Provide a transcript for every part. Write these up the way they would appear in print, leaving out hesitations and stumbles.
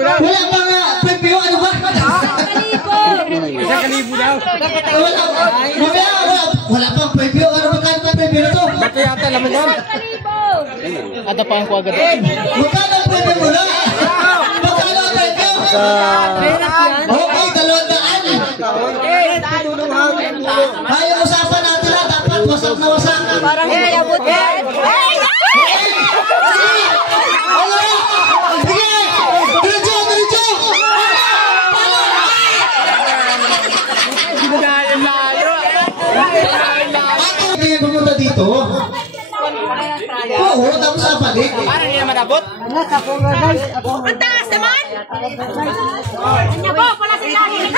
Wala pa nga, preview, ano ba? 1,000 daw. Wala pang preview, ano ba kahit na preview na to? Bato yata, laman doon. Ada pa ko agad. Magkano ang preview mo na? Magkano ang preview? Okay, 200. Ay, usapan natin na, dapat wasak na wasak. Parang hindi abot yan. Pumunta dito. Oo, tapos sa balik. Parang hindi naman abot. Ang taas naman! Kanya po, pala si Lani.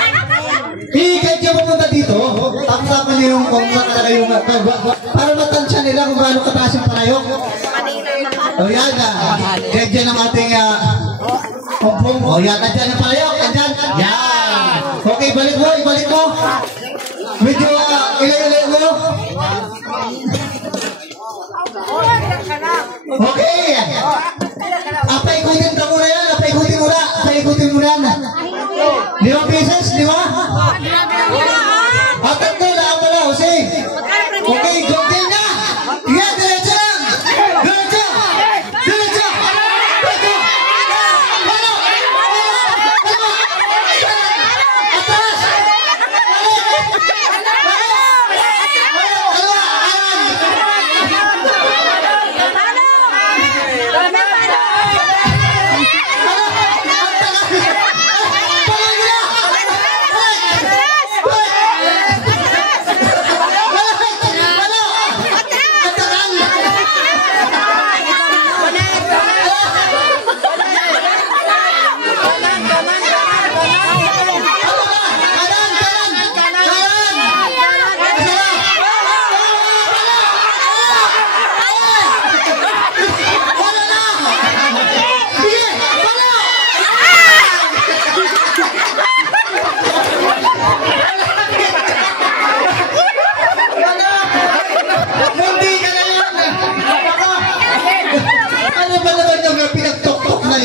Kahit siya pumunta dito, tapos naman niyo yung kung saan talaga yung para matansya nila kung gaano kataas yung parayok. O yan, dyan ang ating kumpong. O yan, nandyan yung parayok. Nandyan. Yan. Okay, ibalik mo, ibalik mo. Medyo ilayo-layo mo. Okay. Paikutin ka muna yan. Paikutin muna. Paikutin muna yan. 5 pieces, 5? Tatlo lang pala, Jose. Okay, gontin na. Yan, diretso lang. Diretso. Diretso. Diretso. Atas.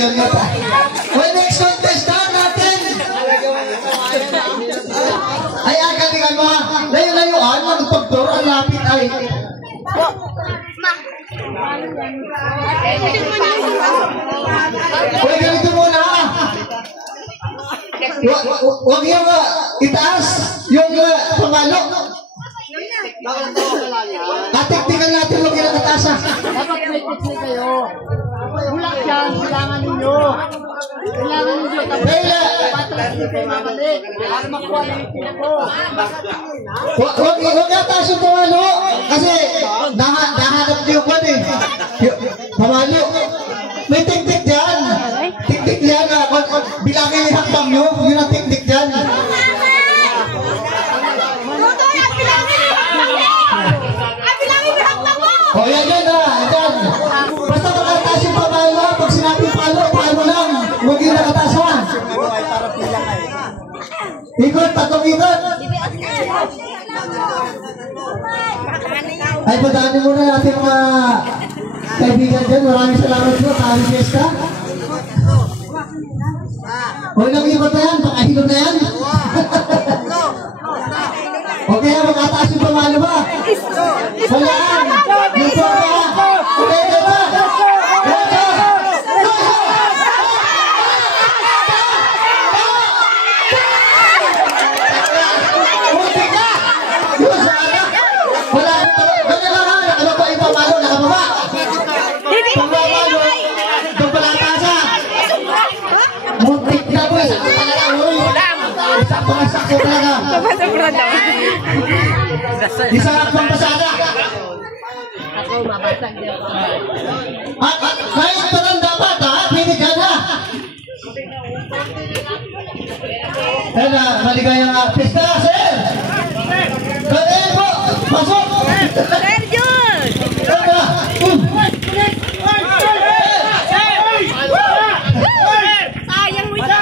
Well, next contestant natin. Ay, agalingan mo ha. Layo-layuan, magpagdor, ang lapit ay. Uy, ganito muna ha. Huwag yung itaas yung pangalo. Katiktikan natin huwag yung nakataas ha. Dapat may teknik kayo. Bulak yan, kailangan ninyo. Kailangan ninyo. Patras nyo kayo mamalik. Para makuha yung itin ko. Huwag nataas yung pamalo. Kasi nahanap niyo pa eh. Pamalo. May teknik dyan. Teknik dyan. Bilangin yung hakbang nyo. Yun ang teknik dyan. O yan yan ha. Yan. Basta makataas yung pamalo. Pag sinabing palo, palo lang. Huwag yung nakataas ha. Ikot, patong ikot. Ay, padaanin muna natin mga kaibigan dyan. Maraming salamat po. Tari fiesta. O ilang ikot na yan? Pakahilog na yan? Okay ha, makataas yung pamalo ba? Wala. Yung pamalo. Okay na ba? Sakto talaga. Isa lang pang pasada. Ako, mabasag niya. Kahit matanda pa, pinigan na. Kaya na, maligayang pista, sir. Kaya po, pasok. Sir Jun! Sayang mo ito.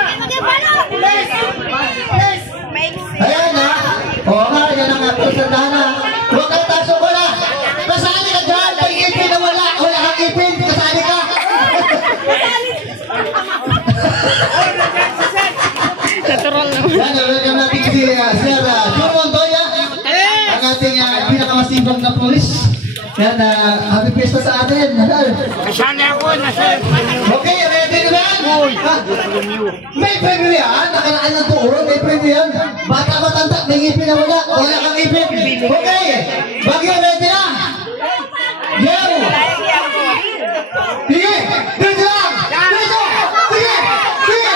Ayan na. Oo nga, yan ang pagsandahan na. Huwag kang taso ko na. Kasali ka dyan. May ipin na wala. Wala kang ipin. Kasali ka. na pulis. Yan, happy fiesta sa atin. Kasali ako, nasa... Okay, ready na ba? May premyo yan. Nakalaan ng tuuro, may premyo yan. Bata matanda, may ngipin na wala. Wala kang ngipin. Okay, Bagyo, ready na? Yo! Sige! Dito lang! Dito! Sige! Sige!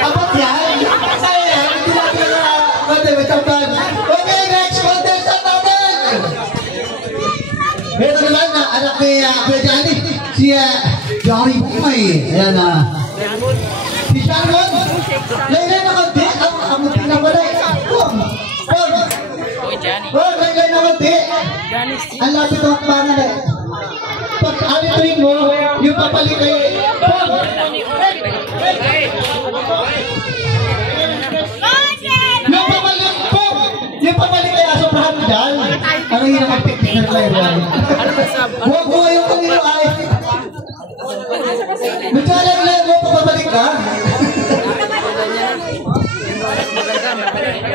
Abot yan? Sa'yo yan? Hindi natin may tampan. Okay, next contestant natin! Ito naman na anak ni Kuya Johnny. Si Johnny Bumay. Ayan na. Si Shannon. Laylay na konti. Ang mutin na pala. Laylay na konti. Ang lapit ang pangan eh. Pag alituin mo, yung papalik kay... Yung papalik kay asoprahan mo dyan. Ano yun ang technique na laylay? Huwag mo yung kanino ay. Nagkalang mo papabalik ka.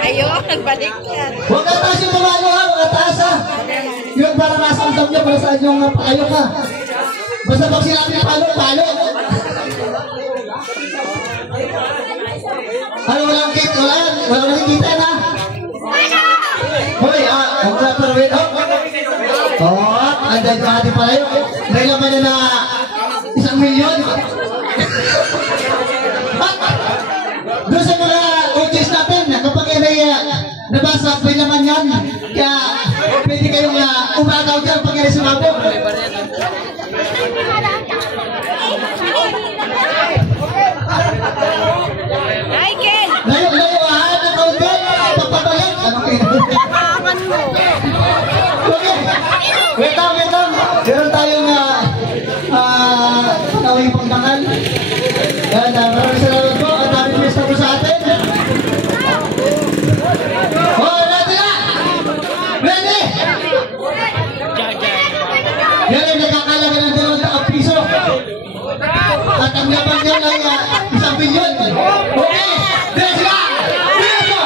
Ayun, nagbalik yan. Huwag ka taas yung pamalo ha, huwag ka taas ha. Yung parang nasa untap niya, para saan yung pakayo ka. Basta pag sinabi palo, palo. Ano, walang kit, walang nakikita na. Hoy, wait, anday ka natin pala yun. Dahil naman na 1 milyon. Doon sa mga coaches natin, kapag may nabasa, may naman yan. Kaya pwede kayong umagaw dyan pag yan sumabog. Ay, Ken! Layo, nakaunti. Pagpapalik. Ano kayo? Hahakan mo. Okay. Wait lang. Meron tayong panawing pagdangal. Yan, maraming salamat po. At maraming pista po sa atin. Ready na! Ready! Yan ay nakakalaga ng 200 piso. At ang laban niya ay 1 milyon. Okay! Dito sila! Dito!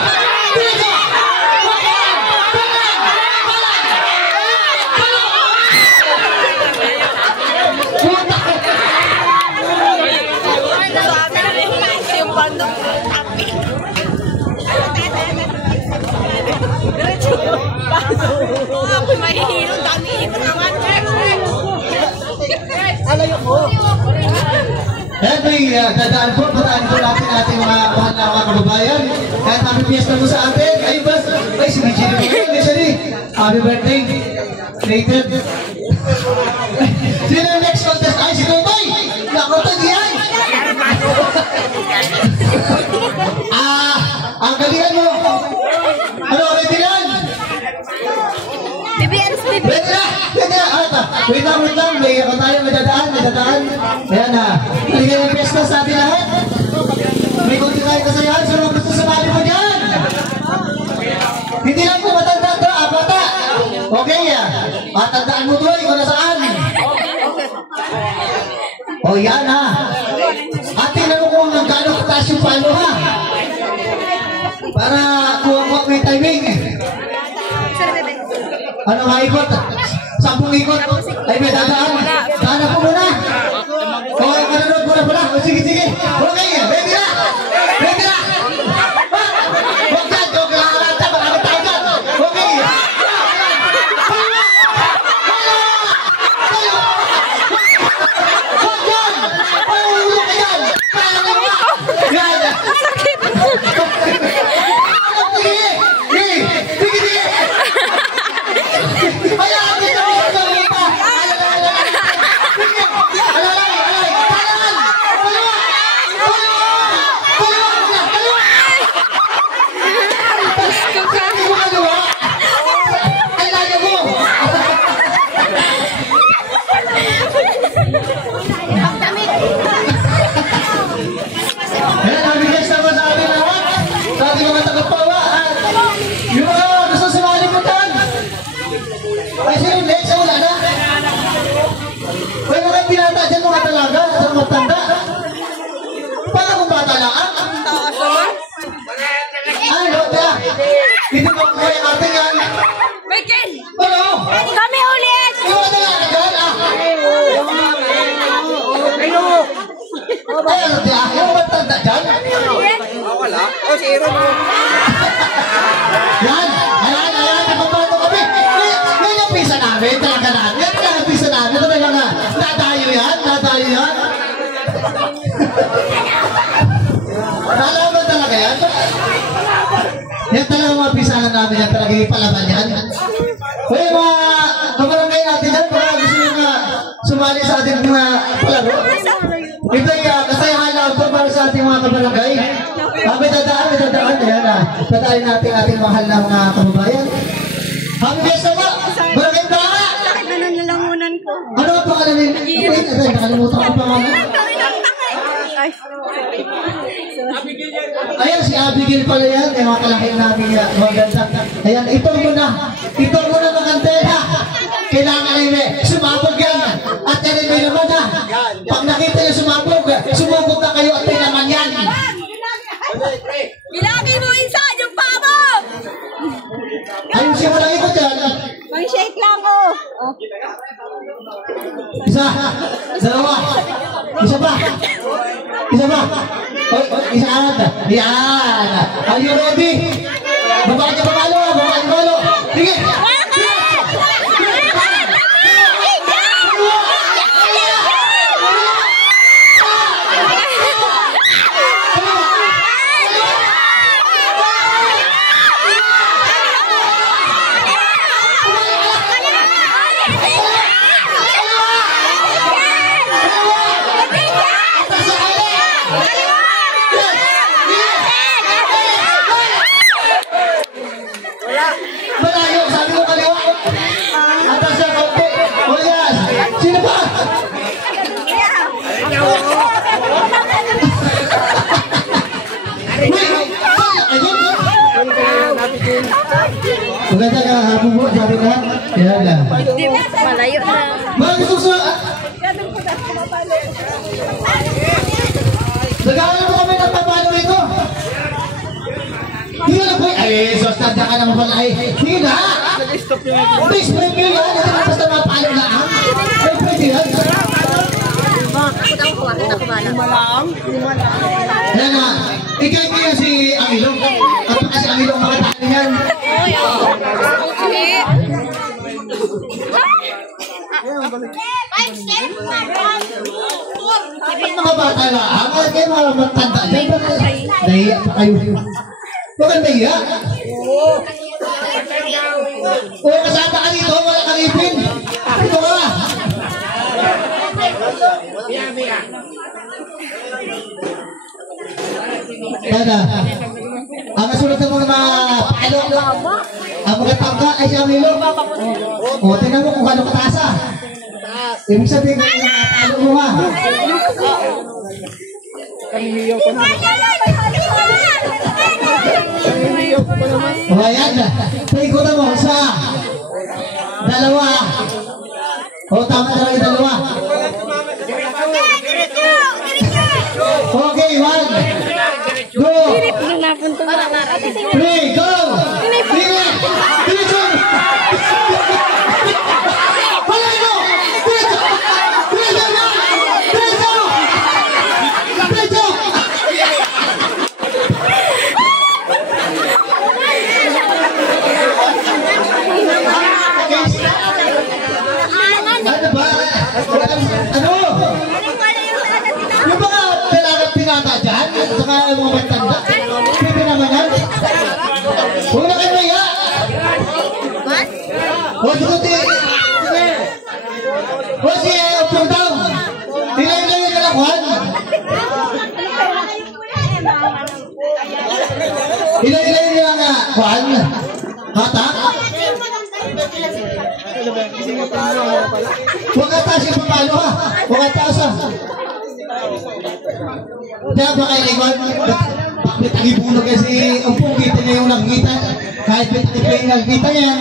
Yung bandok. Ako mahihilo, dami ito naman. Alayo mo. At may dadaan po natin ating mga mahal na mga kababayan. Kahit happy fiesta mo sa atin. Ayun ba? Ay, si BJ happy birthday. Later. Sino yung next contest? Ay, si Tutoy! Nakotag yan! Ang galingan mo! Ano, ready lang? Ready na! Wait lang. May ako tayo, may dadaan. Ayan na. Taligay ng pesta sa atin lahat. May kunti tayo kasayahan. Sino ang gusto sumali mo dyan? Hindi lang po matanda ito, bata. Okay, matandaan mo ito, kung nasaan. O yan ha. At tingnan mo kung gano'ng kataas yung palo ha. Para kuha-kuha may timing. Ano maikot? 10 ikot. Ay may dadaan. Daan ako muna. O mananood muna pala. O sige. Okay, ready na. Huwag dyan. Huwag kakalata. Maraming tao dyan. Okay. Huwag dyan. Huwag dyan. Yan. Sige. Ayan, nabigay sa mga sa ating lahat. Sa ating mga tagapawa. At yung matanda. Paano kung bata lang? Ano, kaya? Dito pa ko yung ating yan. Michael! Ano? Kami ulit! Yung ano lang, dyan, ah. Ay, ano, kaya? Yung matanda dyan? Wala. O, si Aaron. Yan! Ayan, napapato kami! Yan yung pisa namin, talaga namin. Yan talaga pisa namin. Talaga nga, nadayo yan. Nalaman talaga yan. Yan talaga mga pisahan namin yan. Talaga yung palaban yan. Uy, mga kabarangay natin yan. Mga gusto nyo nga sumali sa ating mga palaro. Ito yung kasayahan lang ito para sa ating mga kabarangay. May dadaan. Ayan na. Dadaan natin ating mahal na mga kababayan. Happy Fiesta po! Barangay Banga! Nananalamunan ko. Ano ang pangalan nila? Nakalimutan ko ang pangalan. Ayan, si Abigail pala yan. Yung mga kalaking namin yan. Maganda. Ayan, ito muna magandela. Kailangan nila sumabog yan. At yan may naman ha. Pag nakita niyo sumabog na kayo at may naman yan. Ilagay mo inside yung pabo! Ayun siya malaki ko dyan. Mag-shake lang ko. Isa, dalawa, isa pa. Isa ata. Yan. Are you ready? Babaan niyo pabalo. Sige. Malayo, sabi ko kaliwa. Atas siya, konti. O yan. Sino ba? Maganda ka hapon po, sabi ka. Yan lang. Malayo na. Mga gusto sa... Nagkakaroon mo kami ng papalo ito. Hindi na po. Ay, sos, tanda ka naman pala. Sige na. Please, break nyo yan. Hindi na basta mapalo na. Ay, pwede yan. Ayan na. Ikaw kaya si Angelo. At kasi Angelo ang makatali yan. Bakit mga bata na? Bakit kayo mga matanda? Nahiya pa kayo. Bakit nahiya? O, kasama ka dito. Wala kang ipin. Ito ka. Kada. Ang kasunod ng mga paalo. Ang mga tangka ay si Angelo. O, tingnan mo kung gano'ng kataas ah. Ibig sabihin ko yung paalo mo ha. O, ayan. Paikutan mo. Isa. Dalawa. O, tama na yung dalawa. Okay, 1, 2, 3, go! Diretso! Palayo! Diretso! Ano ba? Ano? Yung mga dalagang pinata dyan, at saka yung mga matanda, pipi naman yan. Huwag na kayo naya. Huwag dito huwag si Opong daw. Ilayin yung kalakwan. Ilayin yung kwan. Hata. Huwag ataas yung papalo ha. Huwag ataas ha. Kaya ba kayo ikon? Bakit nagibunog kasi ang pong kita niya yung nakikita. Kahit may yung nakikita niya.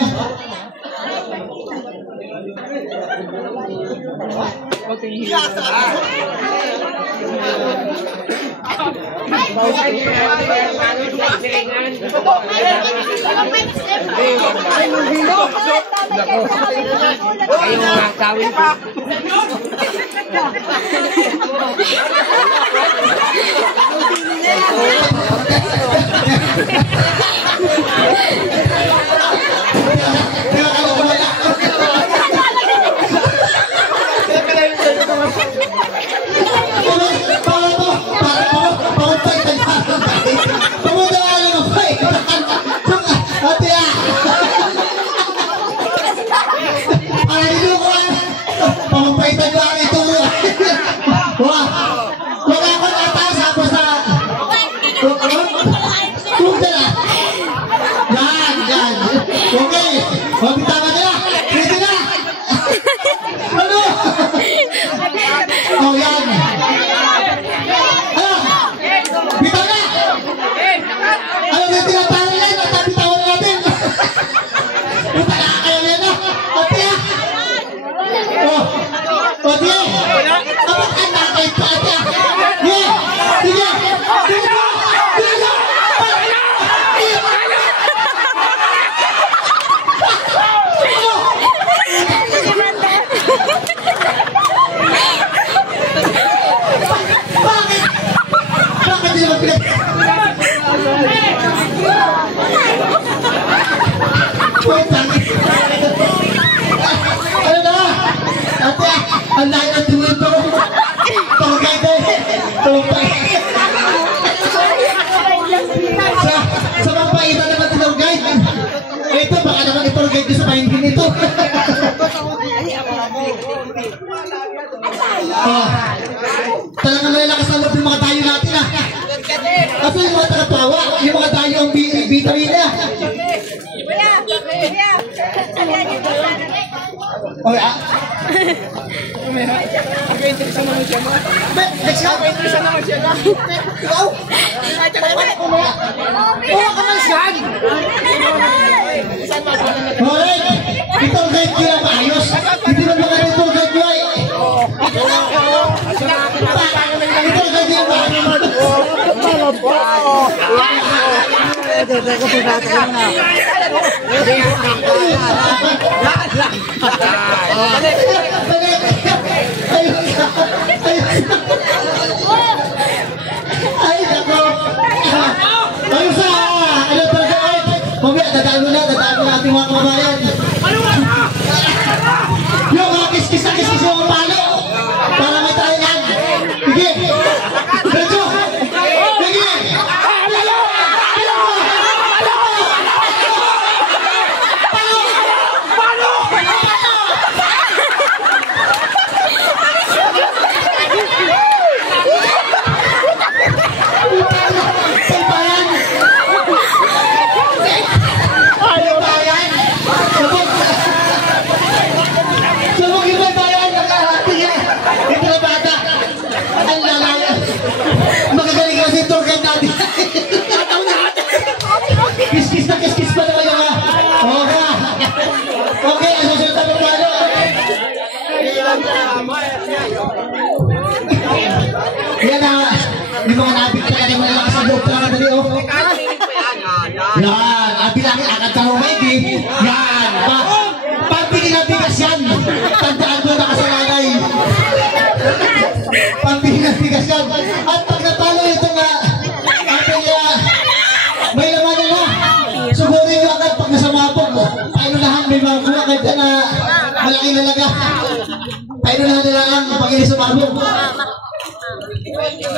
Talagang nalalakas ang loob yung mga tayo natin ah. Kasi yung mga tagapawa, yung mga tayo ang vitamin na. Okay ah. Nag-interesa naman siya mo. Nag-interesa naman siya mo. Ikaw? Kuha ka man siyan! Alright! Ito ang guide nyo na maayos. Hindi man mga ito ang guide nyo ay. Ito ang guide nyo maayos. Ay, nako. Ayun sa, ano talaga ay. Mamaya, dadaan mo natin mga kababayan. Yung mga kiskis na kiskis yung palo. Para may tayo yan. Sige. Diretso. Sige. Kiskis na kiskis pa naman yung okay, ang susunod na pagpalo. Yan na, yung mga nabit ka na naman lang sa loob na naman dali yan, ang bilangin, akad ka humegi. Yan, pampili na bigas yan. Tandaan mo na kasalanay. Pampili na bigas yan. At pag natalo itong may laman na. Sugurin nyo agad pag nasa mapog. Painunahan, may mga kuha kahit na malaking lalaga. Painunahan nila lang pag hindi sumabog.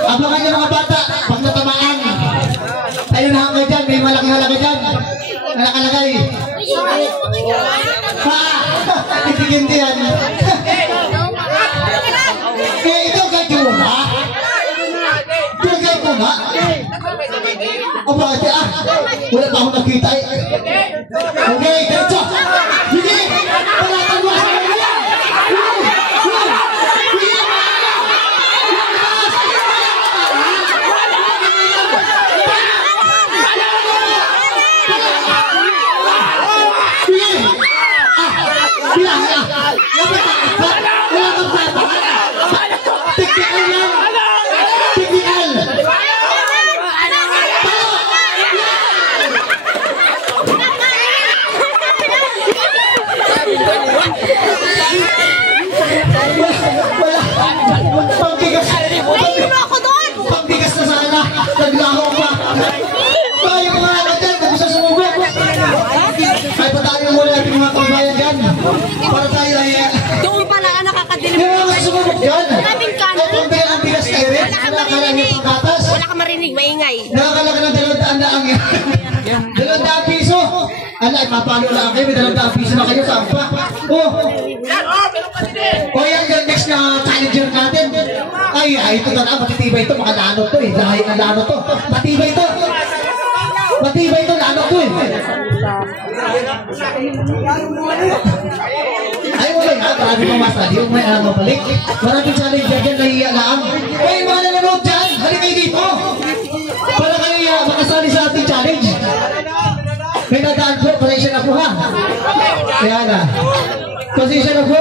Abangan nyo mga bata pag natamaan. Painunahan kayo dyan, may malaking halaga dyan na nakalagay. Itigindi yan. Ito kahit yung una. Ito kahit yung una. O bakit ah? Wala pa akong nakita eh. Okay, diretso! Sige! Palatan mo sa kanya! puno ako doon. Pagbigas na sana. Naglaho pa. Kaya yung mga ano dyan, kung sa sumubok. Ay, patayo muna natin mga kabayan dyan. Para tayo ay... Doon pala ka nakakadilim. Yung mga sumubok dyan. Maraming kanan. Ay, pagbigas ang bigas kayo rin. Wala ka Nakakala niyo marinig. pang gatas. Wala ka marinig, maingay. Nakakala ka ng 200 na ang yan. 200 piso. Ala, mapalo lang kayo. May 200 piso na kayo sa ampa. Oh. O yan, yung next na challenger natin. Ay, ito na. Matitibay ito. Makalano to eh. Dahil na lano to. Matibay ito. Matibay ito. Lano to eh. Ay, wala nga. Marami pang masali. Yung may mabalik. Maraming challenger dyan. Nahiya lang. Ay, mga nanonood dyan. Halika kayo dito. Para kayo makasali sa ating challenge. May nadaan po. Pasensya na po ha. Kaya na. Pasensya na po.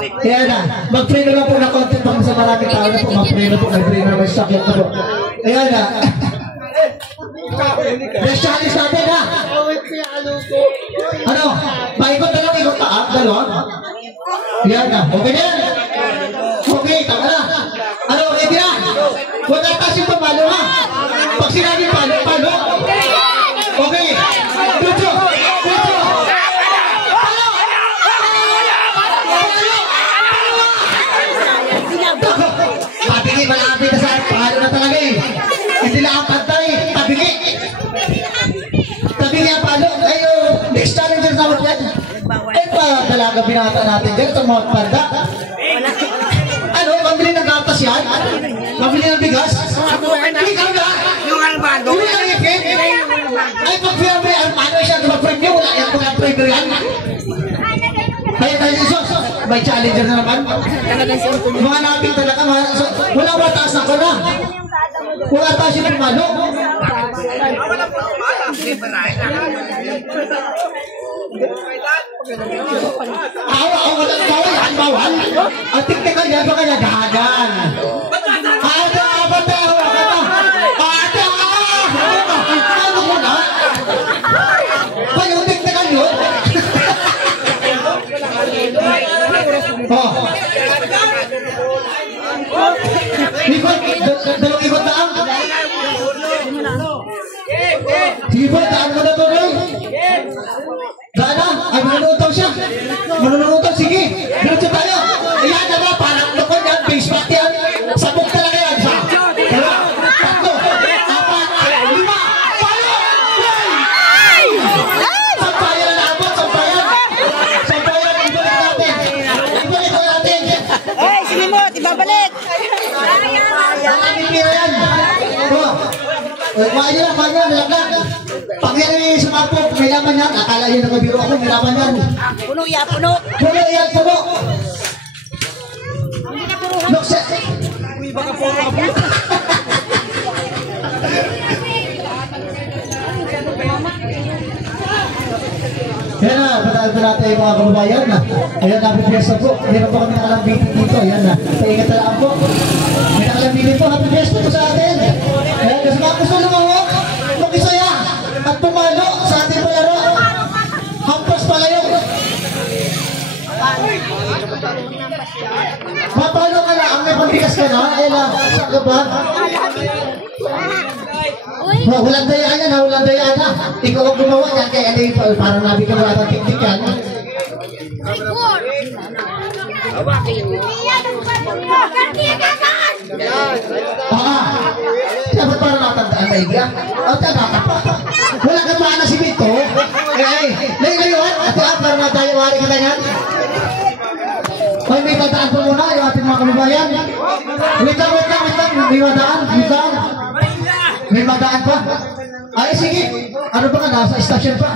Kaya na. Mag-pray na lang po na content pang sa maraming tao na po. Mag-pray na po. Mag-pray na. May sakit na po. Kaya na. Next challenge natin ha. Ano? Paikot na lang. Ikot pa ha. Dalawa. Kaya na. Okay na yan. Okay. Tama na. Ano? Okay na. Huwag atas yung pamalo ha. Pag sinabi palo, palo. Okay. Dito. Dito. Tabingi, malapit na sa palo na talaga eh. Hindi lang ang pantay. Tabingi. Tabingi ang palo. Ayo, next challenger naman yan. Ay pa talaga binata natin dyan sa mga panda. Ano, mabili ng gatas yan? Mabili ng bigas? Ikaw na? Yung albado. Hindi ka ipin? Ay, pag pinabili, ano siya, mag-premyo? Wala yan, mga premyo yan. Kaya tayo, may challenger na naman. Mga nabing talaga, wala mataas na ko na. Wala taas yung pumalo. Wala yan, bawal. Ang tiktikal yan, baka nagagan. Ada, bata, ada, ano mo na? Kayo, tiktikal yun. Oh. Ikot, dalawang ikot na ang. Sige po, taan mo na to, Roy. Daan na, ay manunutaw siya. Manunutaw, sige. Diretso tayo. Ayan na ba, parang lukon yan, Facebook yan. Sabog talaga yan. Isa, dalawa, tatlo, apat, lima, palo! Sampayan na naabot, sampayan. Sampayan, ibalik natin. Ibalik natin. Hey, sinimot, ibabalik. Pira yan. Kuhaan nyo lang, nalaglag. Pag yan ay sumapok, may laman yan. Akala yun nakabiro ako, may laman yan. Puno ya, puno. Puno yan, puno. Nukse. Uy, baka puro ka po. Yan na, patagal pa natin yung mga kababayan na. Ayan, happy fiesta po. Meron po kami nakalambitin dito. Ayan na, paingat na lang po. May nakalambitin po, happy fiesta po sa atin. Ayan, kasi mga gusto lumawak, makisaya, at pumalo sa ating palaro. Hampas palayo. Mapalo ka na, ang may pagbigas ka na. Ayan na, saan ka ba? Walang dayaan yan, walang dayaan na. Ikaw ang gumawa yan, kaya ano yung parang nabi ka wala ng tiktik yan. Dapat parang natandaan na iga. O, tama ka pa. Wala kang maana si Bito. Ay, layuan. At parang natayawari ka na yan. May dadaan po muna yung ating mga kababayan. Wait lang. May madaan. May madaan pa. Ay, sige. Ano ba ka? Nasa istasyon pa.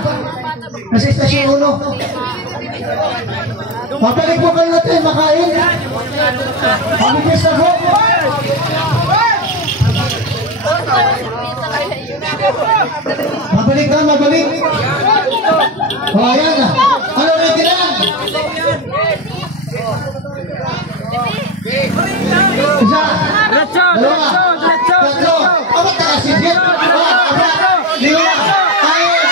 Nasa istasyon 1. Mabalik po kayo natin makain. Mabibis na po. Mabalik. O, ayan na. Ano ready na? Isa. Dalawa. Tatlo. Apat na kasigit. Lima. Ayan.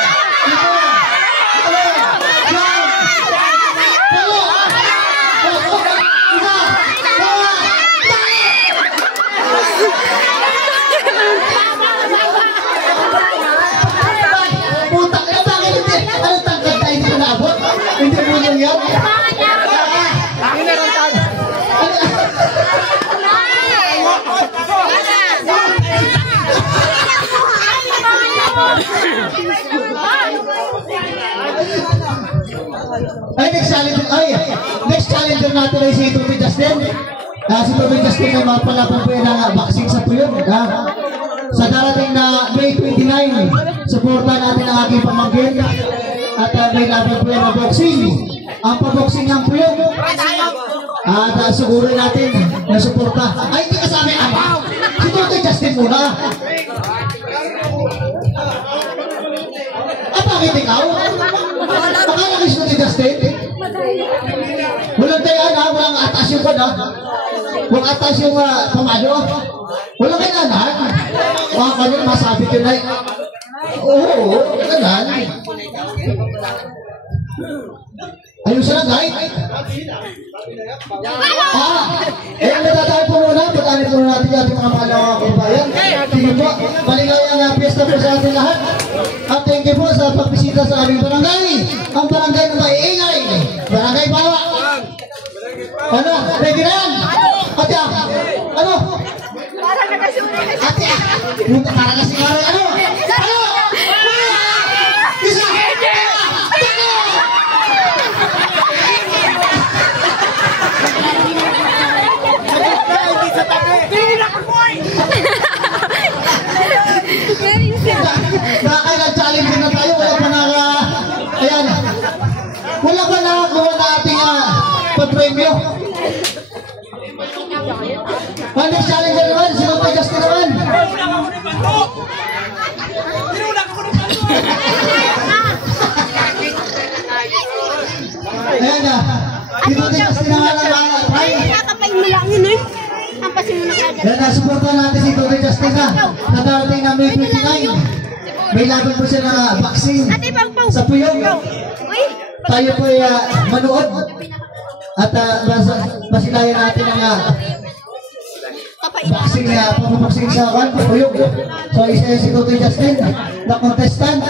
natin ay si Tupi Justin. Si Tupi Justin ay mapalaban po yan ng boxing sa Puyog. Sa darating na May 29, suporta natin ang aking pamangkin. At may laban po yan ng boxing. Ang paboxing ng Puyog. At sugurin natin na suporta. Ay, hindi ka sa amin, ama. Si Tupi Justin muna. Bakit ikaw? Akala ko si Tupi Justin? Walang dayan ha, walang atas yung kan ha. Walang atas yung pamalo. Walang kailangan. Mga kanil, masabi ko na. Oo, kailangan. Ayun siya lang, guys. Natatawag po muna. Patanin po natin yung ating mga mga kababayan. Sige po, maligayang piyesta po sa ating lahat. At thank you po sa pagbisita sa aming barangay. Ang barangay na maiingay. Barangay Bawa. Ano? Ready na yan? Ate, ano? Ate, para na si Mara. Ano? Ano? Isa! Bakit nag-challenge na tayo? Wala pa na ayan. Wala pa nakakuha na ating pag-premyo. Next challenge na naman, si Tupi Justin naman. Ayan na. Si Tupi Justin naman ang try. Nakakapain mo lang yun eh. Hampasin mo na kagad. Yan, nasuportahan natin si Tupi Justin na. Natarating na May 29. May laban po siya na boxing sa Puyog. Tayo po ay manood. At basilayan natin ang boxing na pamaboxing sa Puyog. So isa si Tupi Justin na contestant.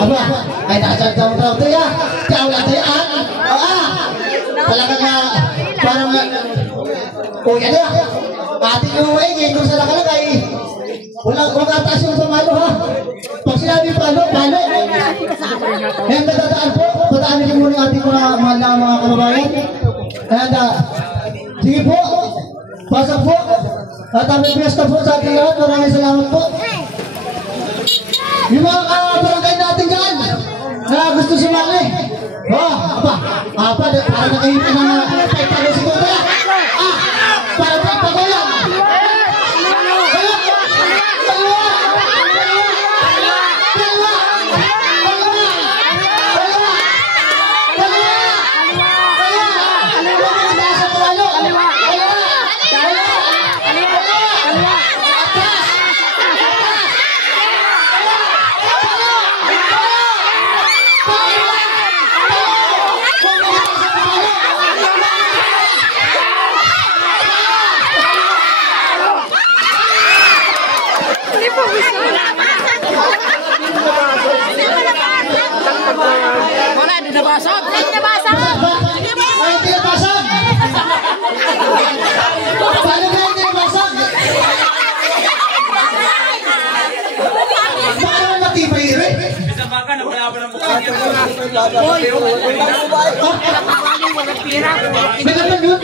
Aba, ay nakasal ka mo ito ya. Kaya wala tayo talagang parang o yan ya. Ating yung way, kung sa nakalagay walang ataas yung pamalo ha. Pag sinabi palo, palo. Ayan, nagdadaan po. Pataanin niyo muna ating mga kababayan. Ayan, sige po. Pasok po. At aming piyesta po sa ating lahat. Maraming salamat po. Yung mga barangay natin dyan na gusto sumali. Para nakahitin ng pagpalo si Tupi. Para pagpalo yan. Wala, hindi nabasag. Hindi nabasag. Ay, hindi nabasag. Paano ba hindi nabasag? Paano matibay rin? Bisa baka na wala pa ng mukha niya. May laban yun?